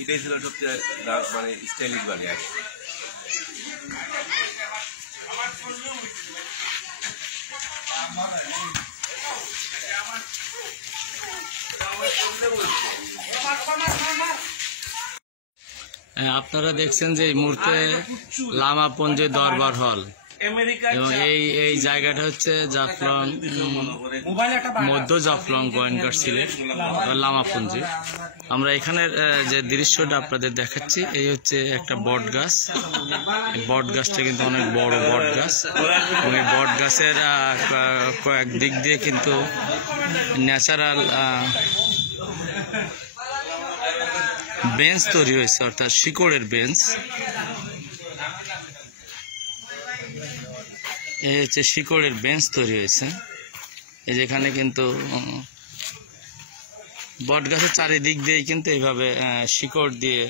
এটাই ছিল সবচেয়ে মানে স্টাইলিশ বাড়ি আর আপনারা দেখছেন যে এই মুহূর্তে লামাপঞ্জে দরবার হল এবং এই জায়গাটা হচ্ছে জাফলং মধ্য জাফলং গোয়েন্দার সিলেট লামাপঞ্জে। আমরা এখানের যে দৃশ্যটা আপনাদের দেখাচ্ছি, এই হচ্ছে একটা বট গাছ। বট গাছটা কিন্তু অনেক বড় বট গাছ এবং এই বট গাছের কয়েক দিক দিয়ে কিন্তু ন্যাচারাল বেঞ্চ তৈরি হয়েছে, অর্থাৎ শিকড়ের বেঞ্চ। এই হচ্ছে শিকড়ের বেঞ্চ তৈরি হয়েছে। এই যেখানে কিন্তু বট গাছের চারিদিক দিয়ে কিন্তু এইভাবে শিকড় দিয়ে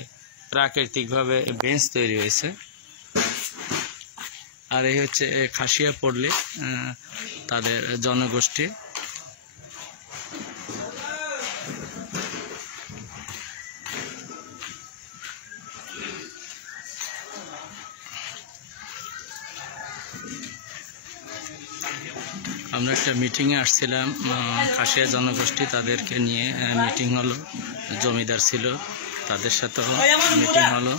প্রাকৃতিকভাবে বেঞ্চ তৈরি হয়েছে। আর এই হচ্ছে খাসিয়া পল্লী, তাদের জনগোষ্ঠী। আমরা একটা মিটিংয়ে আসছিলাম, খাসিয়া জনগোষ্ঠী, তাদেরকে নিয়ে মিটিং হলো। জমিদার ছিল, তাদের সাথেও মিটিং হলো।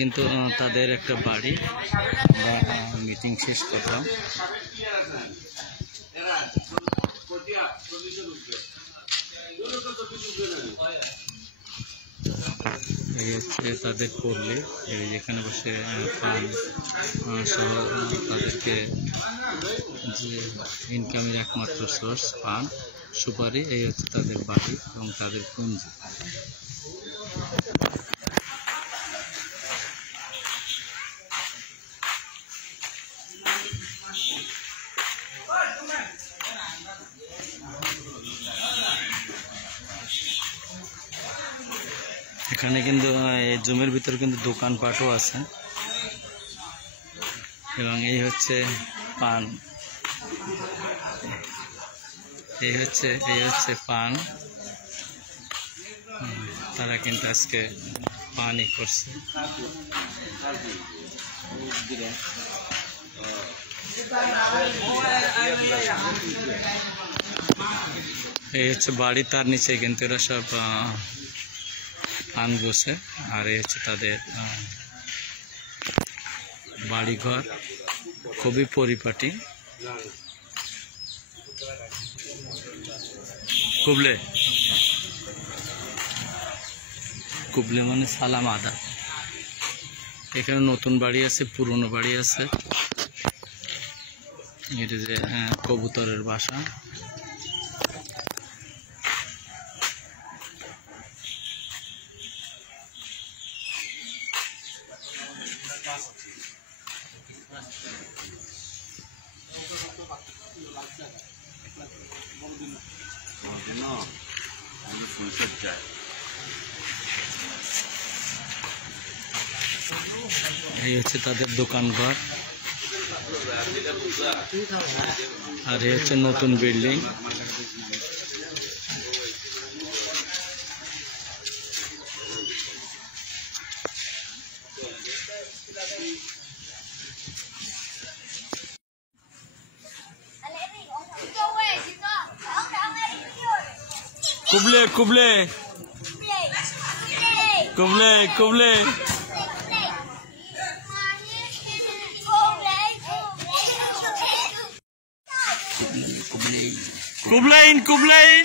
কিন্তু তাদের একটা বাড়ি, মিটিং শেষ করলাম। এই হচ্ছে তাদের পড়লে, যেখানে বসে পান সহ তাদেরকে যে ইনকামের একমাত্র সোর্স পান, সুপারি। এই হচ্ছে তাদের বাড়ি এবং তাদের পুঞ্জি। এখানে কিন্তু এই জমির ভিতরে কিন্তু দোকানপাটও আছে এবং এই হচ্ছে পান, এই হচ্ছে পান। তারা কিন্তু আজকে পানই করছে। এই হচ্ছে বাড়ি, তার নিচে কিন্তু এরা সব পান বসে। আর এই হচ্ছে তাদের বাড়িঘর, খুবই পরিপাটি। কুবলে কুবলে মানে সালাম আদা। এখানে নতুন বাড়ি আছে, পুরনো বাড়ি আছে। এটা যে কবুতরের বাসা। এই হচ্ছে তাদের দোকানঘর। আর এই হচ্ছে নতুন building. Kubler Kubler Kubler Kubler Kublain, Kublain.